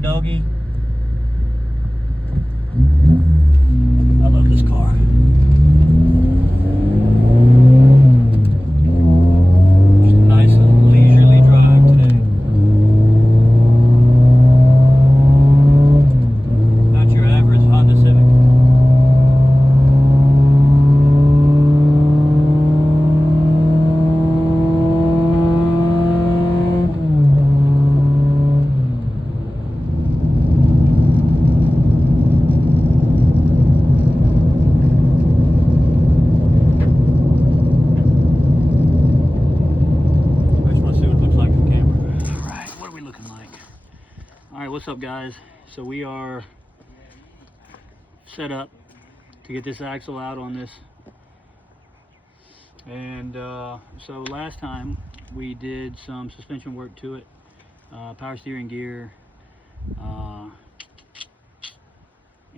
doggy. I love this car. Just a nice leisurely drive today. Not your average Honda Civic. What's up, guys? So we are set up to get this axle out on this, and so last time we did some suspension work to it, power steering gear,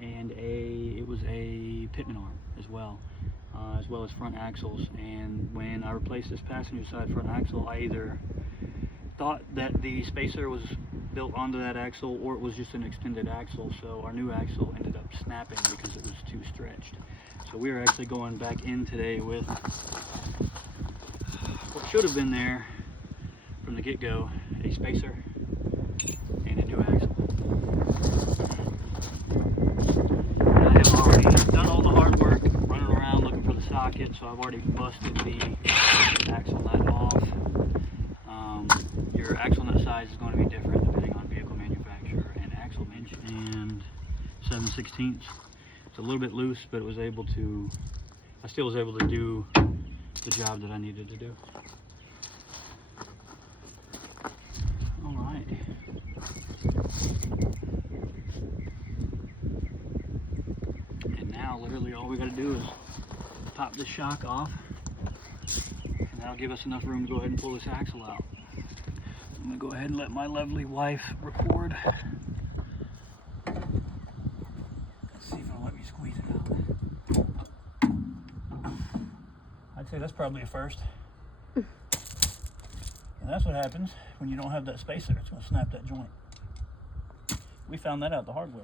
and it was a pitman arm as well as front axles. And when I replaced this passenger side front axle, I either thought that the spacer was built onto that axle or it was just an extended axle, so our new axle ended up snapping because it was too stretched. So we are actually going back in today with what should have been there from the get-go, a spacer and a new axle. I have already done all the hard work running around looking for the socket, so I've already busted the axle nut off. Your axle nut size is going to be different depending on vehicle manufacturer and axle bench. And 7/16. It's a little bit loose, but I still was able to do the job that I needed to do. All right. And now literally all we got to do is pop this shock off, and that'll give us enough room to go ahead and pull this axle out. I'm going to go ahead and let my lovely wife record. Let's see if it'll let me squeeze it out. I'd say that's probably a first. And that's what happens when you don't have that spacer. It's going to snap that joint. We found that out the hard way.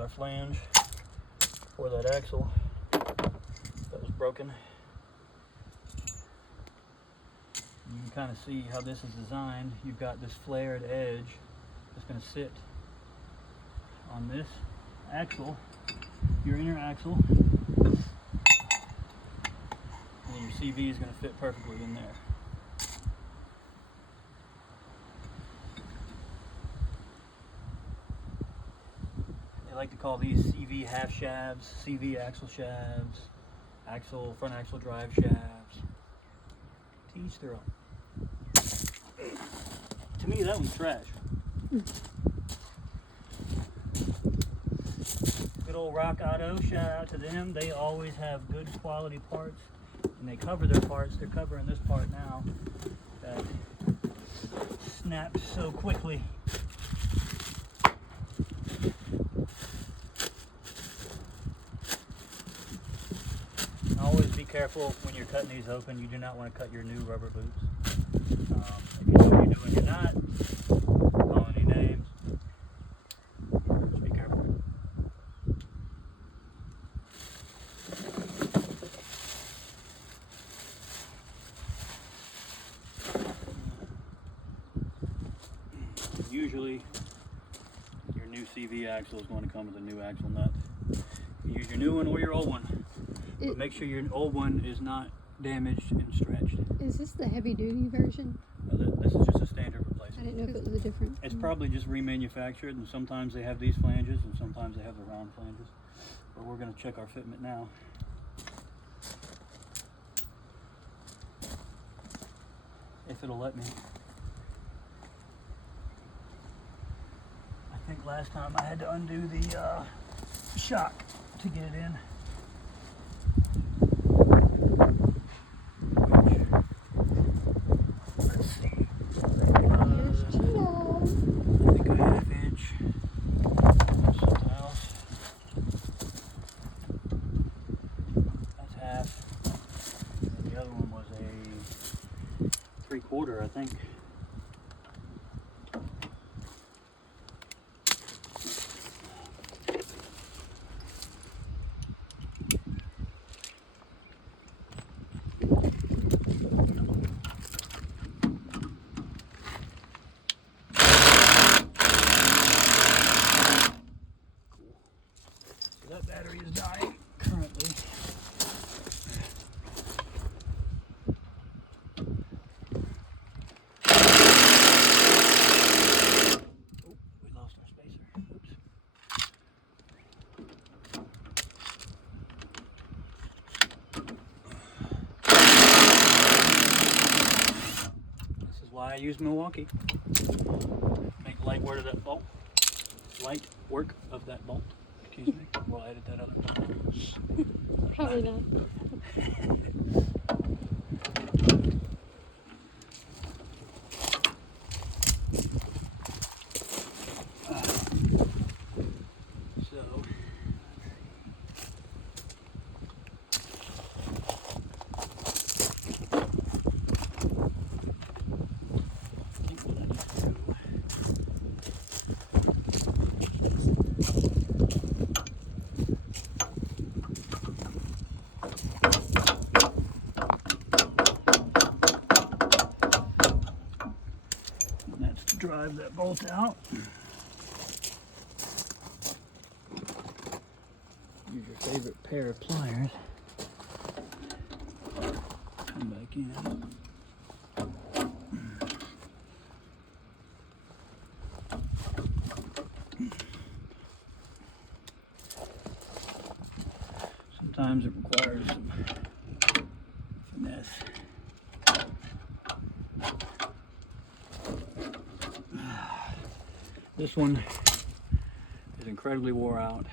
Our flange for that axle that was broken. You can kind of see how this is designed. You've got this flared edge that's going to sit on this axle, your inner axle, and then your CV is going to fit perfectly in there. like to call these CV half shafts, CV axle shafts, front axle drive shafts. To each their own. To me, that one's trash. Good old Rock Auto, shout out to them. They always have good quality parts, and they cover their parts. They're covering this part now that snaps so quickly. Always be careful when you're cutting these open. You do not want to cut your new rubber boots. If you know what you're doing, you're not. Call any names. Just be careful. Usually, your new CV axle is going to come with a new axle nut. You use your new one or your old one. But make sure your old one is not damaged and stretched. Is this the heavy duty version? This is just a standard replacement. I didn't know if it was a different. It's probably just remanufactured, and sometimes they have these flanges and sometimes they have the round flanges. But we're going to check our fitment now. If it'll let me. I think last time I had to undo the shock to get it in. Let's see. Here's Cheeto. I think a half inch. Something else. That's half. And the other one was a 3/4, I think. That battery is dying currently. Oh, we lost our spacer. Oops. This is why I use Milwaukee. Make light work of that bolt. Light work of that bolt. Excuse me. We'll edit that out. Probably not. So, I think what I need to do. Drive that bolt out. Use your favorite pair of pliers. Come back in. Sometimes it requires some finesse. This one is incredibly wore out.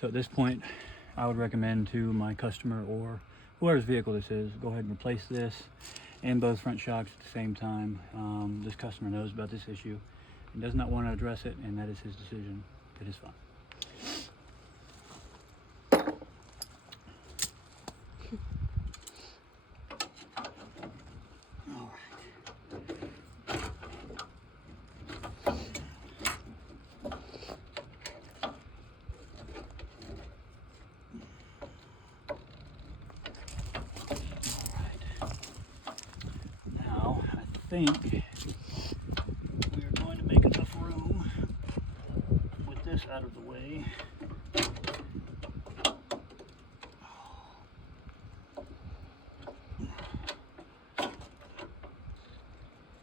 So at this point, I would recommend to my customer or whoever's vehicle this is, go ahead and replace this and both front shocks at the same time. This customer knows about this issue and does not want to address it, and that is his decision. It is fine. I think we are going to make enough room with this out of the way.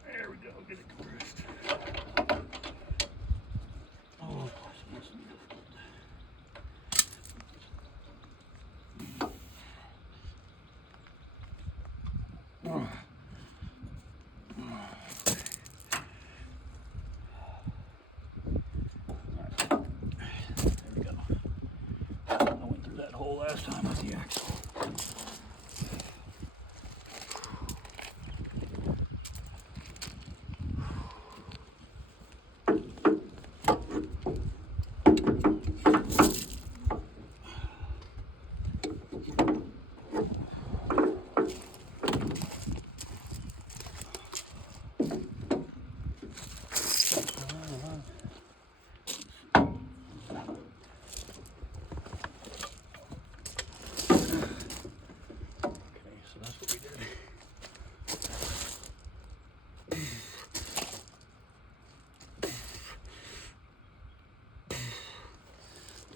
There we go, get it compressed. Oh, so much to do. last time with the axle.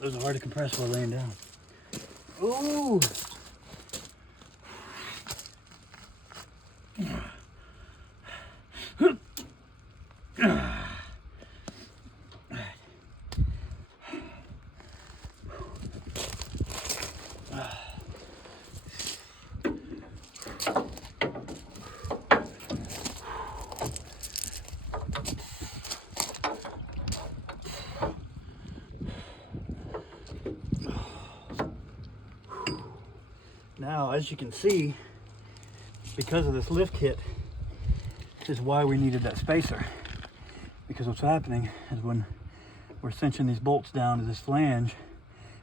Those are hard to compress while laying down. Ooh! Now, as you can see, because of this lift kit, is why we needed that spacer. Because what's happening is when we're cinching these bolts down to this flange,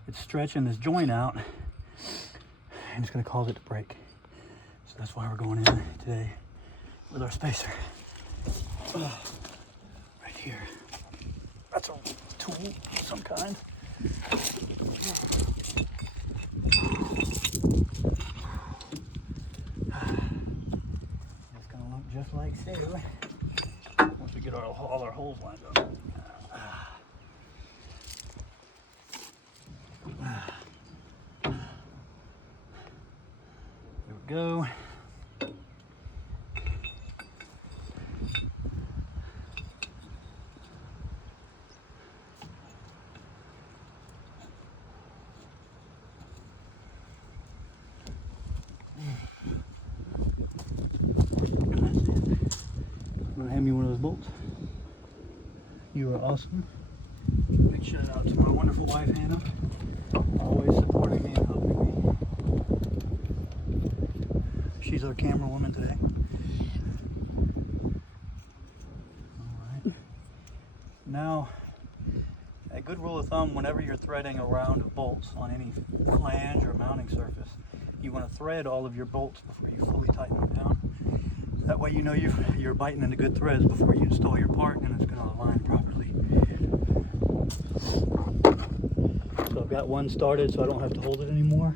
it's stretching this joint out, and it's going to cause it to break. So that's why we're going in today with our spacer. Right here. That's a tool of some kind. Just like so, once we get all our holes lined up. There we go. Hand me one of those bolts. You are awesome. Big shout out to my wonderful wife Hannah, always supporting me and helping me. She's our camera woman today. Alright. Now, a good rule of thumb, whenever you're threading a round of bolts on any flange or mounting surface, you want to thread all of your bolts before you fully tighten them down. That way you know you're biting into good threads before you install your part, and it's going to align properly. So I've got one started so I don't have to hold it anymore.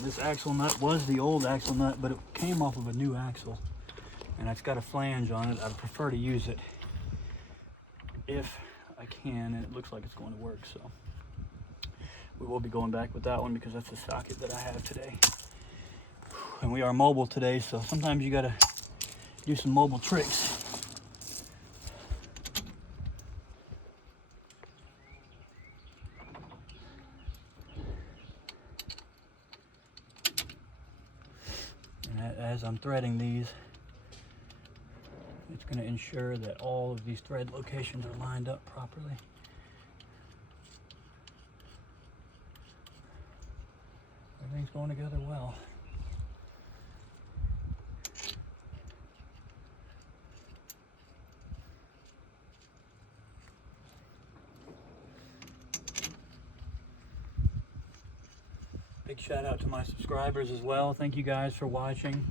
This axle nut was the old axle nut, but it came off of a new axle. And it's got a flange on it. I'd prefer to use it if I can, and it looks like it's going to work. So we will be going back with that one because that's the socket that I have today. And we are mobile today, so sometimes you gotta do some mobile tricks. And as I'm threading these, it's gonna ensure that all of these thread locations are lined up properly. Everything's going together well. Big shout out to my subscribers as well. Thank you guys for watching.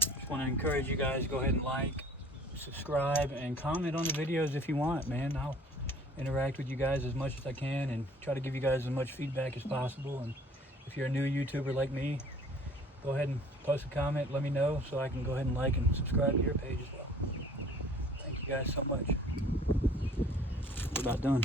Just want to encourage you guys to go ahead and like, subscribe, and comment on the videos if you want, man. I'll interact with you guys as much as I can and try to give you guys as much feedback as possible. And if you're a new YouTuber like me, go ahead and post a comment, let me know so I can go ahead and like and subscribe to your page as well. Thank you guys so much. We're about done.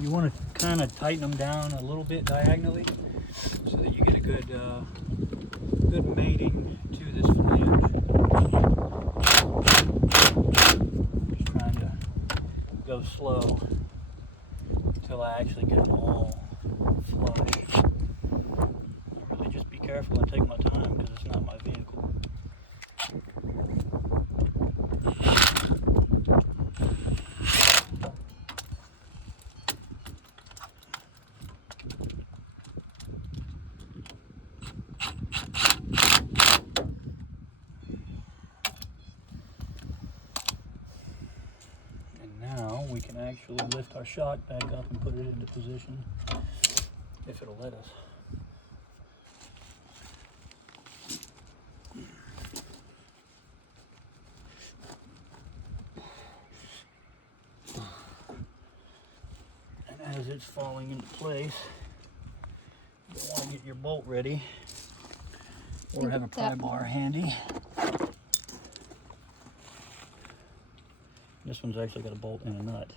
You want to kind of tighten them down a little bit diagonally so that you get a good good mating to this flange. Just trying to go slow until I actually get them all flush. I really just be careful and take my time because it's not my vehicle. We can actually lift our shock back up and put it into position if it'll let us. And as it's falling into place, you want to get your bolt ready or have a pry bar handy. This one's actually got a bolt and a nut.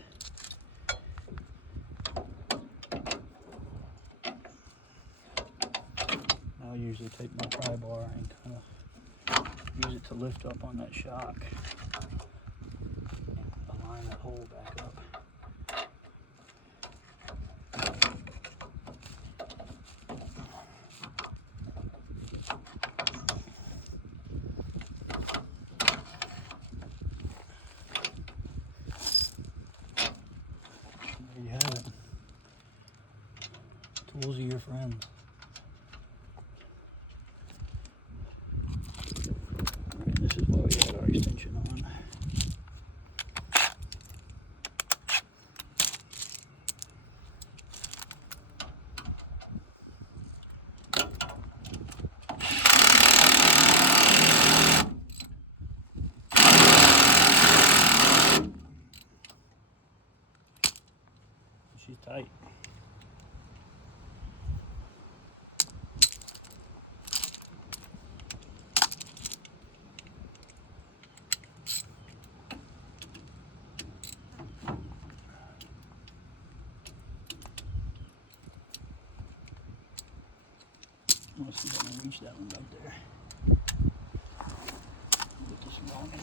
I'll usually take my pry bar and kind of use it to lift up on that shock and align that hole back up. There you have it. Tools are your friends. Alright, this is why we got our extension on. She's tight. Let's see if I can reach that one back there. Get this one on in.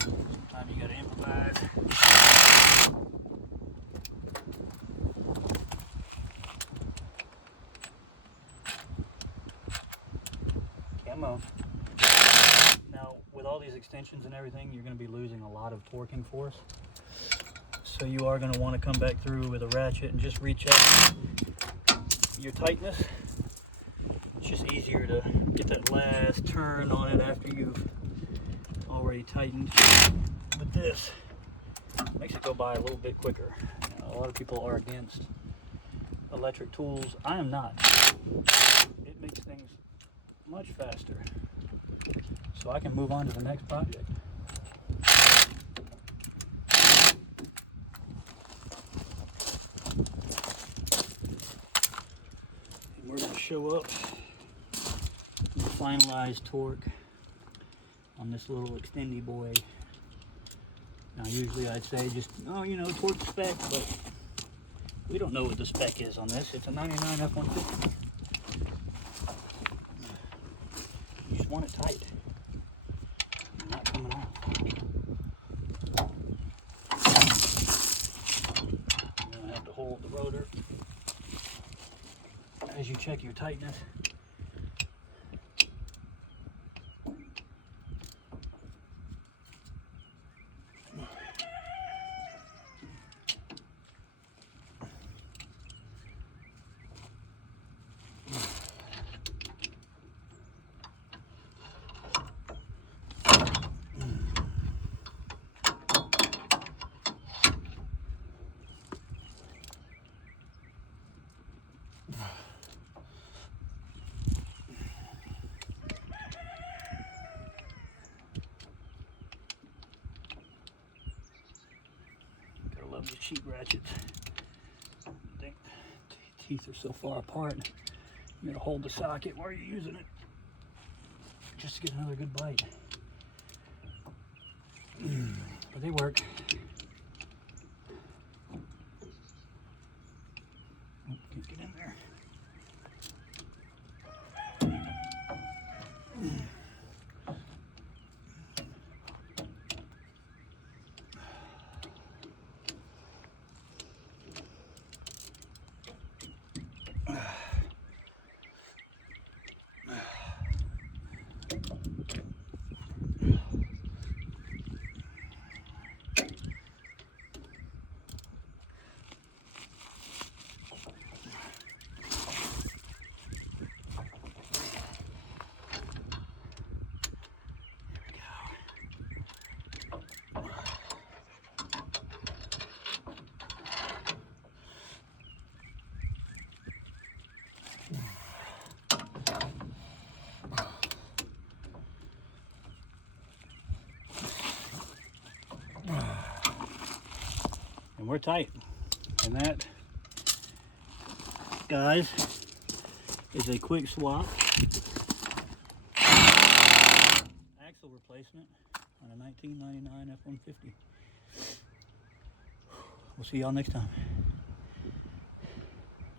Sometimes you gotta improvise. Camo. Now, with all these extensions and everything, you're gonna be losing a lot of torquing force. So you are going to want to come back through with a ratchet and just recheck your tightness. It's just easier to get that last turn on it after you've already tightened. But this makes it go by a little bit quicker. You know, a lot of people are against electric tools. I am not. It makes things much faster. So I can move on to the next project. We're going to show up the finalized torque on this little extendy boy. Now usually I'd say just, oh, you know, torque the spec, but we don't know what the spec is on this. It's a 99 F150. You just want it tight. Not coming off. You're going to have to hold the rotor as you check your tightness. Love the cheap ratchets. I think the teeth are so far apart. You gotta hold the socket while you're using it just to get another good bite. But they work. And we're tight. And that, guys, is a quick swap axle replacement on a 1999 F-150. We'll see y'all next time.